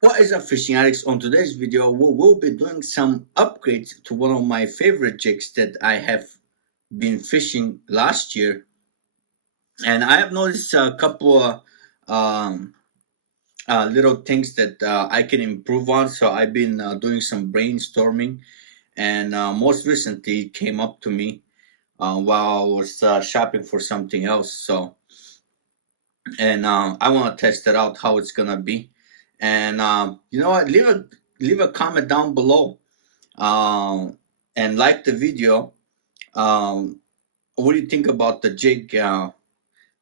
What is up, fishing addicts? On today's video, we will be doing some upgrades to one of my favorite jigs that I have been fishing last year, and I have noticed a couple of um, little things that I can improve on. So I've been doing some brainstorming, and most recently it came up to me while I was shopping for something else. So, and I want to test it out how it's gonna be. And you know what? Leave a comment down below and like the video. Um, what do you think about the jig? Do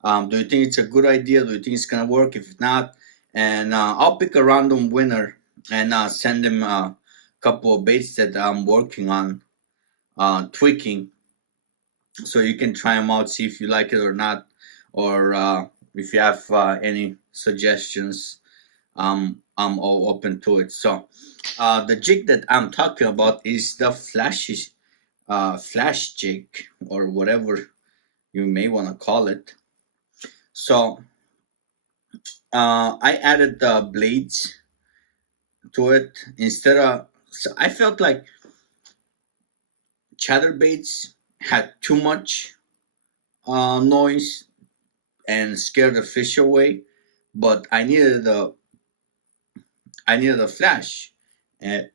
you think it's a good idea? Do you think it's gonna work? If not, and I'll pick a random winner and send them a couple of baits that I'm working on tweaking, so you can try them out, see if you like it or not, or if you have any suggestions. I'm all open to it. So, the jig that I'm talking about is the flash jig, or whatever you may want to call it. So, I added the blades to it instead of. So I felt like chatterbaits had too much noise and scared the fish away, but I needed a flash, and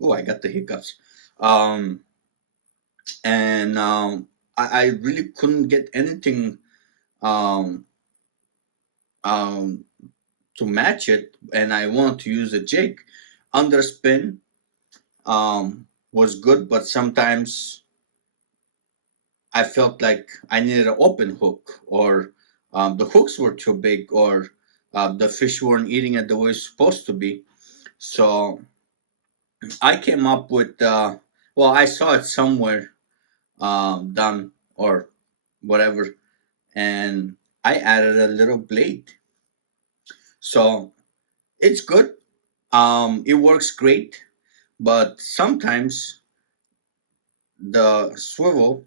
oh, I got the hiccups. Um, and I really couldn't get anything um, um, to match it, and I wanted to use a jig. Underspin was good, but sometimes I felt like I needed an open hook, or the hooks were too big, or the fish weren't eating it the way it's supposed to be. So I came up with, well, I saw it somewhere done or whatever, and I added a little blade. So it's good. It works great, but sometimes the swivel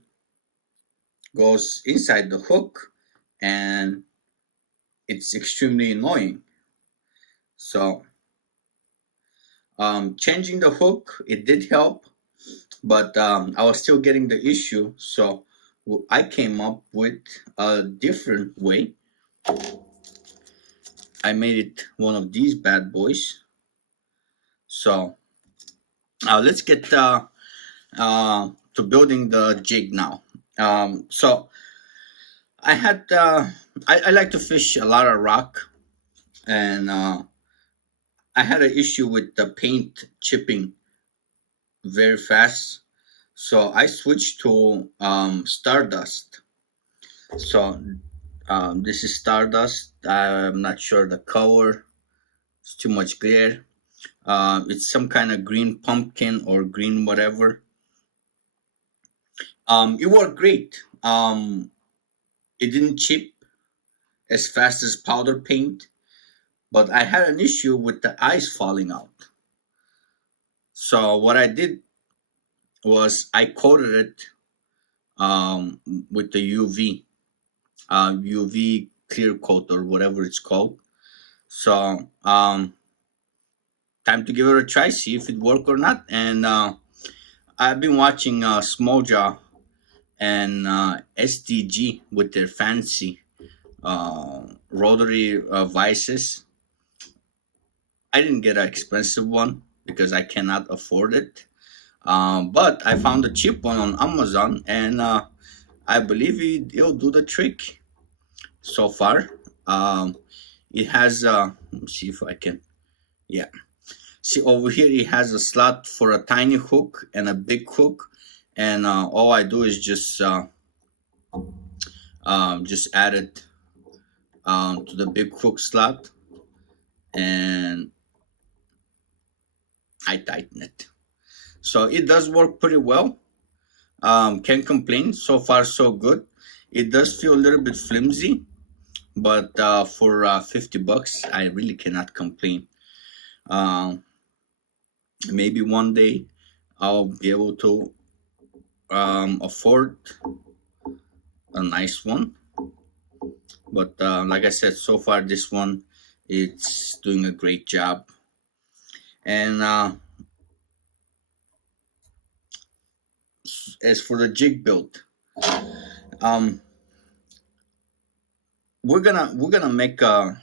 goes inside the hook, and it's extremely annoying. So changing the hook, it did help, but I was still getting the issue. So I came up with a different way. I made it one of these bad boys. So let's get to building the jig now. So I had I like to fish a lot of rock, and I had an issue with the paint chipping very fast. So I switched to Stardust. So this is Stardust. I'm not sure the color. It's too much glare. It's some kind of green pumpkin or green whatever. It worked great. It didn't chip as fast as powder paint, but I had an issue with the eyes falling out. So what I did was I coated it with the UV clear coat or whatever it's called. So time to give it a try, see if it worked or not. And I've been watching Smoja and SDG with their fancy rotary vices. I didn't get an expensive one because I cannot afford it. But I found a cheap one on Amazon, and I believe it'll do the trick so far. It has, let me see if I can, yeah. See over here, it has a slot for a tiny hook and a big hook, and all I do is just add it to the big hook slot, and I tighten it. So it does work pretty well. Can't complain. So far, so good. It does feel a little bit flimsy, but for $50, I really cannot complain. Maybe one day I'll be able to afford a nice one. But like I said, so far this one It's doing a great job. And as for the jig build, um, we're gonna make I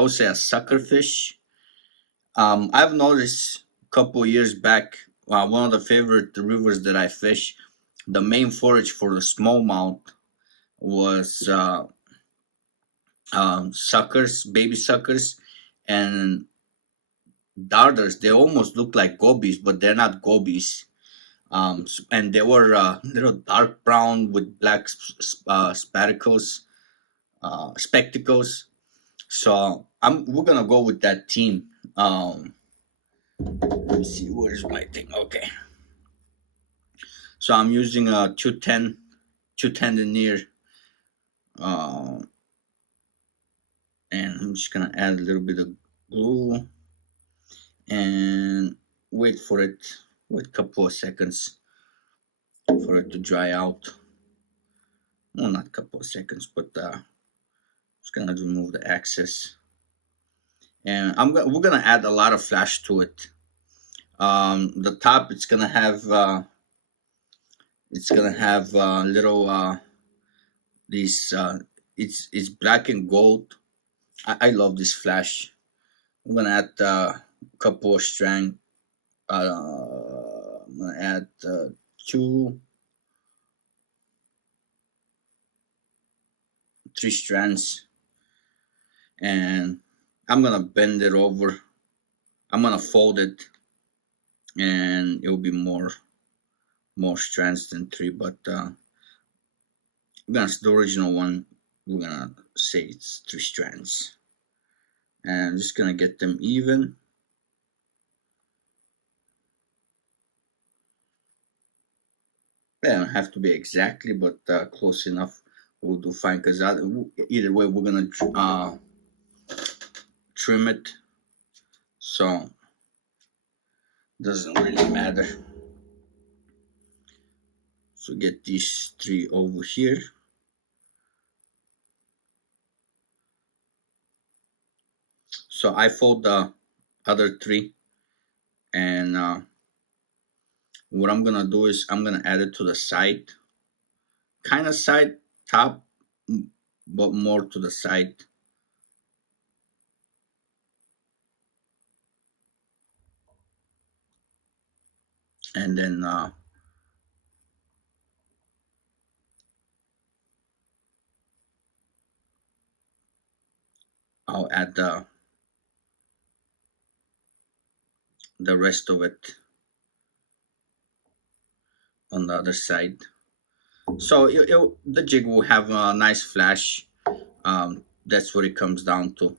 would say a sucker fish. I've noticed a couple years back, one of the favorite rivers that I fish, the main forage for the smallmouth was suckers, baby suckers, and darters. They almost look like gobies, but they're not gobies. And they were little dark brown with black spectacles. So we're gonna go with that team. Let me see, where's my thing? Okay. So I'm using a 210 denier, and I'm just gonna add a little bit of glue and wait a couple of seconds for it to dry out. Well, not a couple of seconds, but just gonna remove the excess, and we're gonna add a lot of flash to it. The top, it's gonna have little these it's black and gold. I love this flash. I'm gonna add a couple of strand. I'm gonna add three strands, and I'm gonna bend it over. I'm gonna fold it, and it will be more strands than three, but the original one, we're gonna say it's three strands. And I'm just gonna get them even. They don't have to be exactly, but close enough will do fine, because either way we're gonna trim it, so doesn't really matter. So get these three over here. So I fold the other three, and what I'm gonna do is I'm gonna add it to the side, kind of side top, but more to the side. And then I'll add the rest of it on the other side. So the jig will have a nice flash. That's what it comes down to.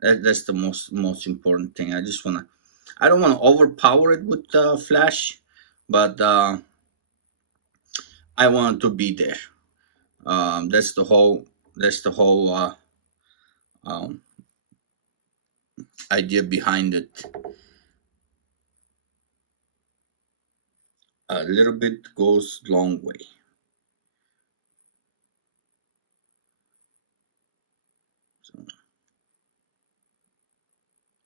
That's the most important thing. I don't want to overpower it with flash, but I want it to be there. That's the whole um, idea behind it. A little bit goes a long way.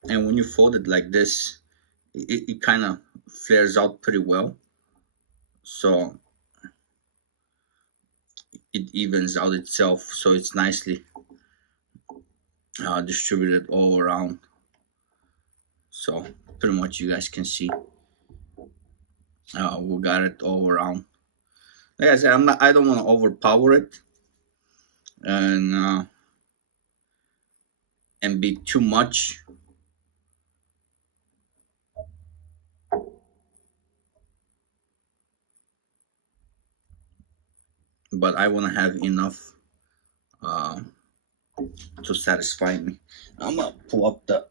And when you fold it like this, it kind of flares out pretty well, so it evens out itself, so it's nicely distributed all around. So pretty much you guys can see we got it all around. Like I said, I don't want to overpower it and be too much. But I want to have enough to satisfy me. I'm gonna pull up the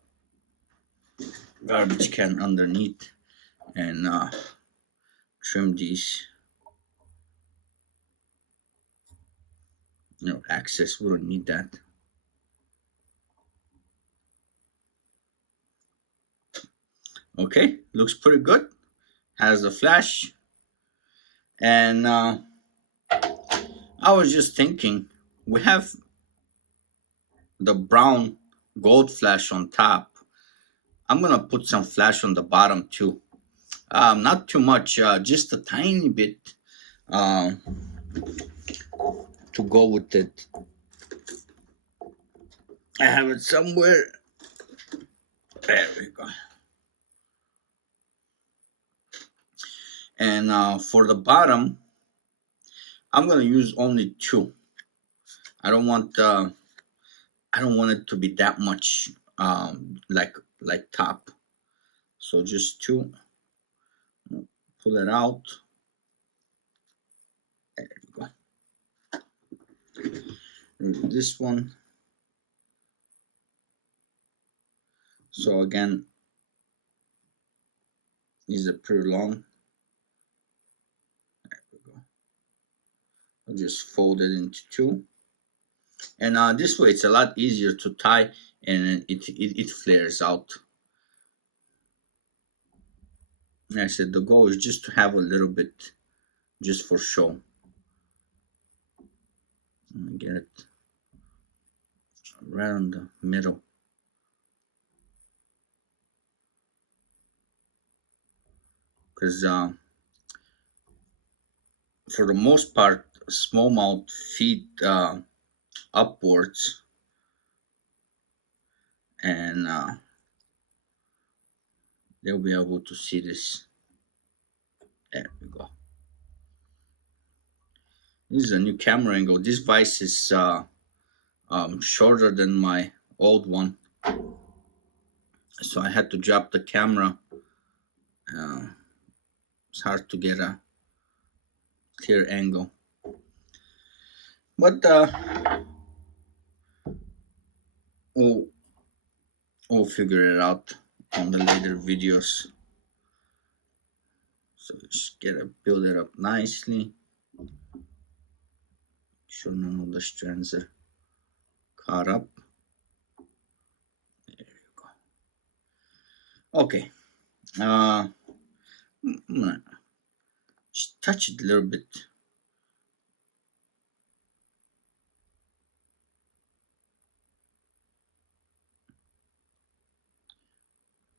garbage can underneath and trim these. Access, we don't need that. Okay, looks pretty good. Has a flash. And I was just thinking, we have the brown gold flash on top. I'm gonna put some flash on the bottom too. Not too much, just a tiny bit to go with it. I have it somewhere. There we go. And for the bottom, I'm gonna use only 2. I don't want it to be that much like top. So just 2. Pull it out. There you go. Remove this one. So again, these are pretty long. There we go. I'll just fold it into 2. And this way it's a lot easier to tie, and it flares out. And I said the goal is just to have a little bit, just for show. Let me get it right on the middle. Because for the most part, smallmouth feed upwards, and they'll be able to see this. There we go. This is a new camera angle. This vise is shorter than my old one, so I had to drop the camera. It's hard to get a clear angle, but we'll figure it out on the later videos. So just build it up nicely. Sure none of the strands are caught up. There you go. Okay. I'm gonna just touch it a little bit.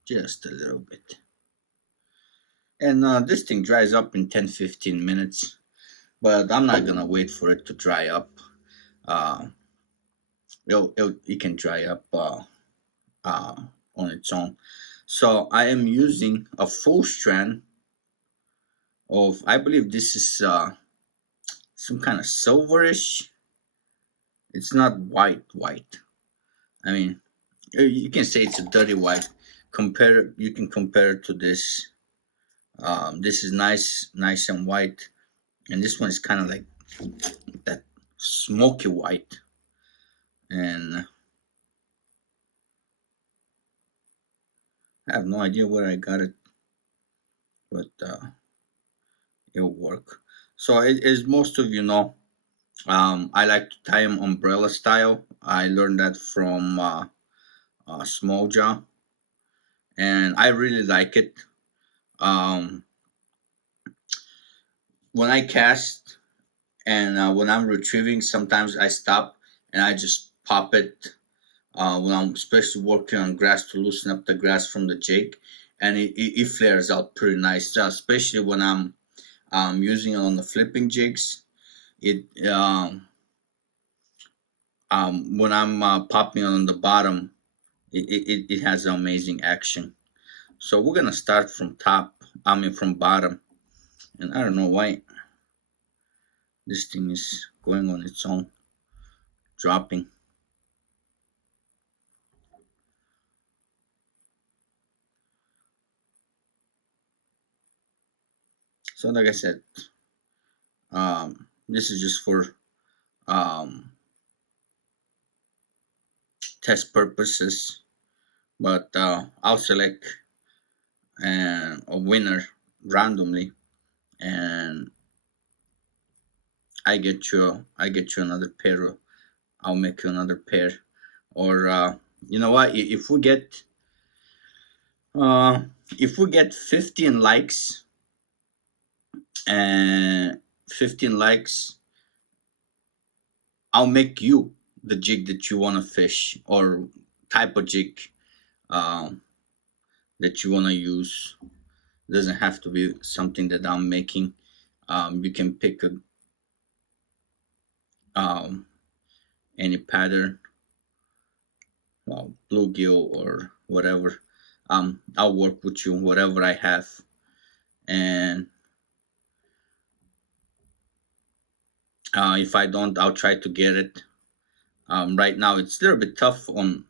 Just a little bit. And this thing dries up in 10-15 minutes, but I'm not gonna wait for it to dry up. It can dry up on its own. So I am using a full strand of, I believe this is some kind of silverish. It's not white. I mean, you can say it's a dirty white. You can compare it to this. This is nice and white, and this one is kind of like that smoky white. And I have no idea where I got it, but it'll work. So as most of you know, I like to tie them umbrella style. I learned that from Small Jaw, and I really like it. When I cast and when I'm retrieving, sometimes I stop and I just pop it when I'm especially working on grass to loosen up the grass from the jig, and it flares out pretty nice, especially when I'm using it on the flipping jigs. When I'm popping it on the bottom, it has amazing action. So we're gonna start from from bottom, and I don't know why this thing is going on its own, dropping. So like I said, this is just for test purposes, but I'll select a winner randomly, and I get you another pair. I'll make you another pair, or you know what? If we get 15 likes, and 15 likes, I'll make you the jig that you want to fish, or type of jig that you want to use. It doesn't have to be something that I'm making. You can pick any pattern, bluegill or whatever. I'll work with you, whatever I have. And if I don't, I'll try to get it. Right now it's a little bit tough on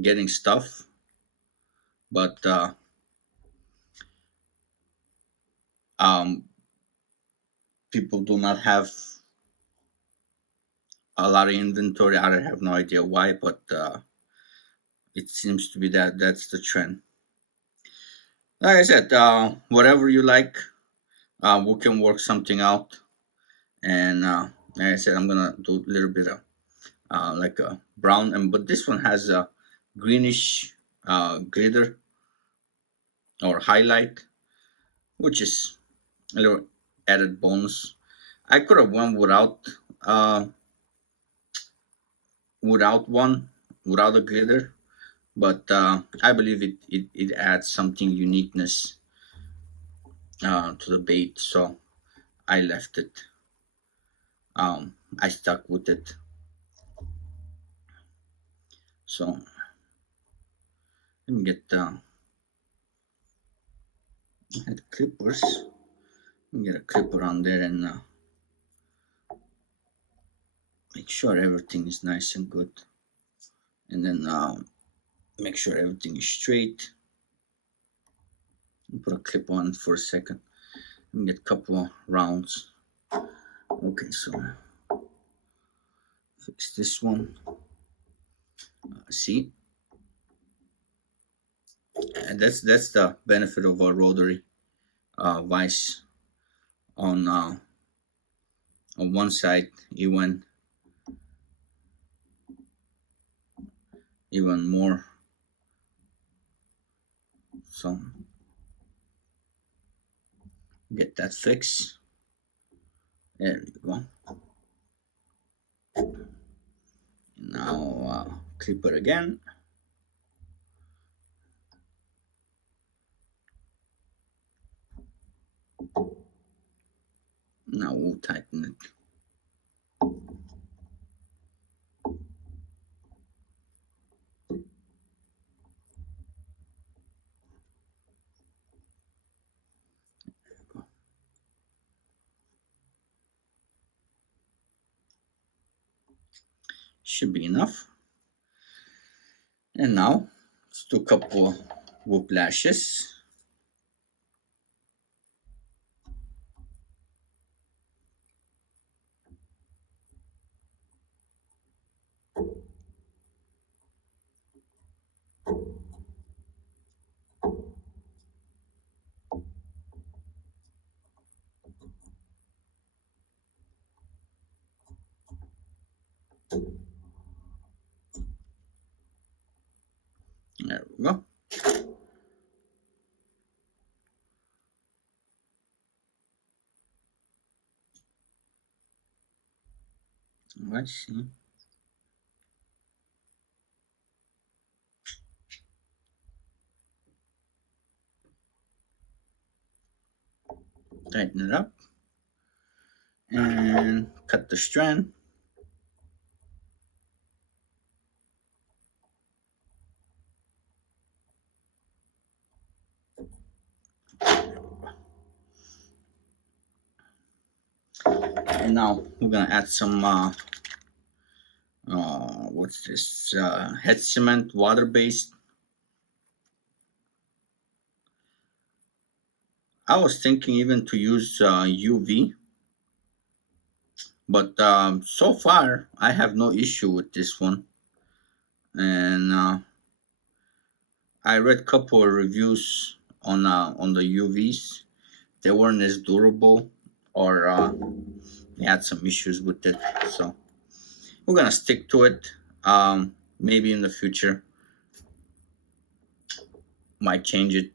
getting stuff, but people do not have a lot of inventory. I have no idea why, but it seems to be that's the trend. Like I said, whatever you like, we can work something out. And like I said, I'm gonna do a little bit of like a brown, but this one has a greenish glitter or highlight, which is a little added bonus. I could have went without a glitter, but I believe it adds something uniqueness to the bait, so I left it. I stuck with it. So let me get clippers. Let me get a clipper on there and make sure everything is nice and good, and then make sure everything is straight. Put a clip on for a second. Let me get a couple of rounds. Okay, so fix this one. See, and that's the benefit of a rotary vise. On one side, even more. So get that fixed. There you go. Now clipper again. Now we'll tighten it. Should be enough. And now let's do a couple whoop lashes. There we go. Let's see. Tighten it up and cut the strand. And now we're gonna add some what's this, head cement, water-based. I was thinking even to use UV, but so far I have no issue with this one. And I read a couple of reviews on the UVs. They weren't as durable, or they had some issues with it. So we're gonna stick to it. Maybe in the future might change it.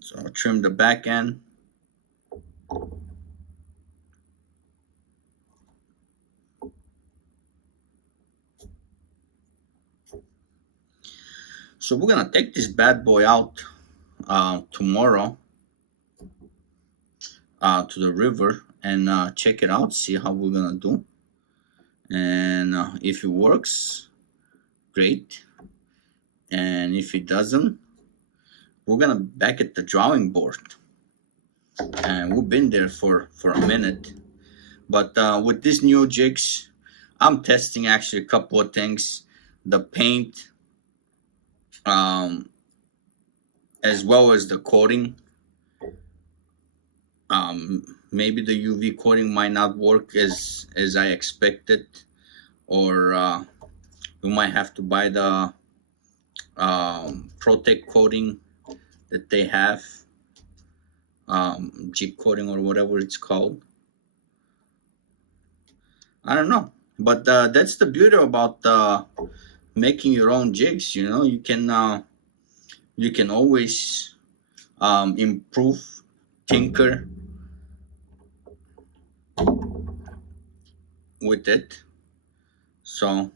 So I'll trim the back end. So we're gonna take this bad boy out tomorrow to the river and check it out, see how we're gonna do. And if it works, great. And if it doesn't, we're gonna back at the drawing board. And we've been there for a minute. But with these new jigs, I'm testing actually a couple of things. The paint, as well as the coating. Maybe the UV coating might not work as I expected, or we might have to buy the Protect coating that they have, jig coating or whatever it's called. I don't know, but that's the beauty about making your own jigs. You know, you can always improve, tinker with it. So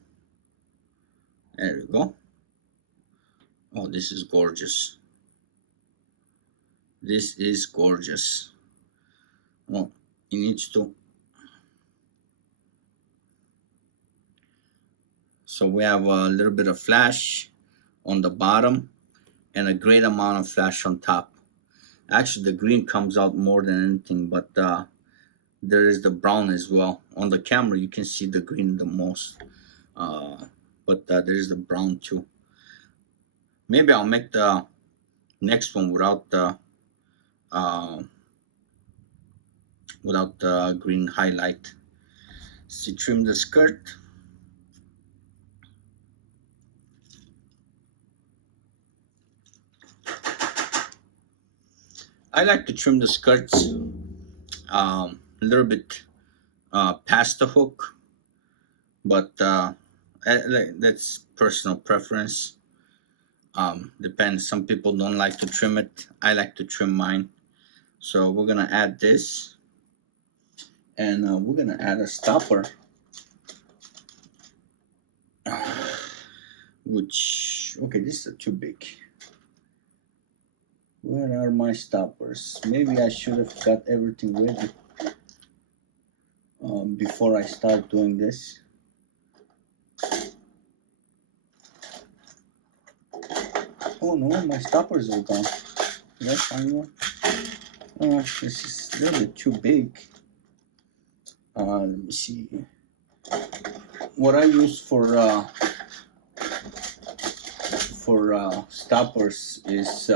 there we go. Oh, this is gorgeous. This is gorgeous. Well, it needs to. So we have a little bit of flash on the bottom and a great amount of flash on top. Actually, the green comes out more than anything, but there is the brown as well. On the camera, you can see the green the most, but there is the brown too. Maybe I'll make the next one without the green highlight. So trim the skirt. I like to trim the skirts a little bit past the hook, but that's personal preference. Depends. Some people don't like to trim it. I like to trim mine. So we're gonna add this, and we're gonna add a stopper, which, okay, this is too big. Where are my stoppers? Maybe I should have got everything ready before I start doing this. Oh no, my stoppers are gone. Did I find one? Oh, this is a little bit too big. Let me see. What I use for stoppers is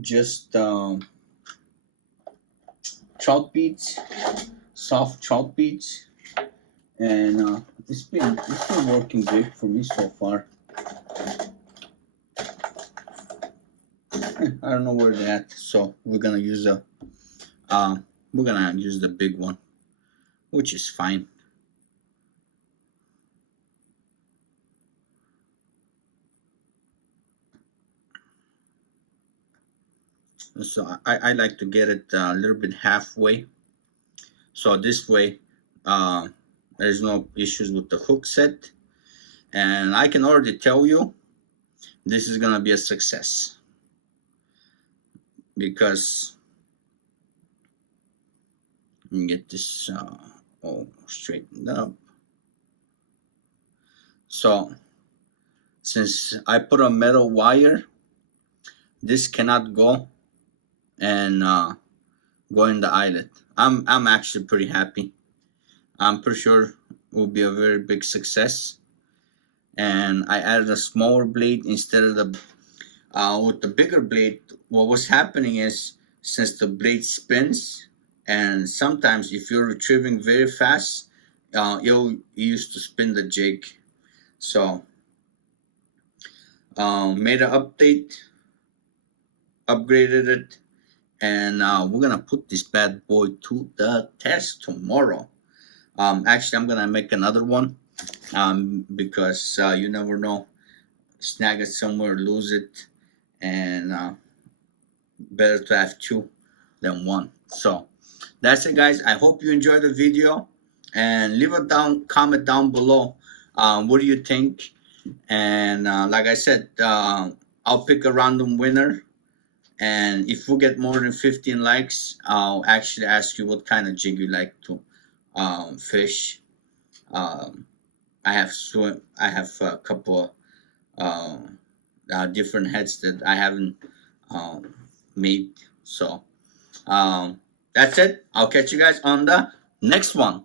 just trout beads, soft trout beads, and it's been working great for me so far. I don't know where they're at, so we're gonna use the big one, which is fine. So I like to get it a little bit halfway, so this way there's no issues with the hook set, and I can already tell you this is gonna be a success, because let me get this all straightened up. So since I put a metal wire, this cannot go and go in the eyelet. I'm actually pretty happy. I'm pretty sure it will be a very big success. And I added a smaller blade instead of the with the bigger blade. What was happening is, since the blade spins, and sometimes if you're retrieving very fast, it used to spin the jig. So made an update, upgraded it, and we're gonna put this bad boy to the test tomorrow. Actually, I'm gonna make another one because you never know, snag it somewhere, lose it, and better to have two than one. So that's it, guys. I hope you enjoyed the video, and leave a comment down below. What do you think? And like I said, I'll pick a random winner. And if we get more than 15 likes, I'll actually ask you what kind of jig you like to fish. I have a couple different heads that I haven't made. So that's it. I'll catch you guys on the next one.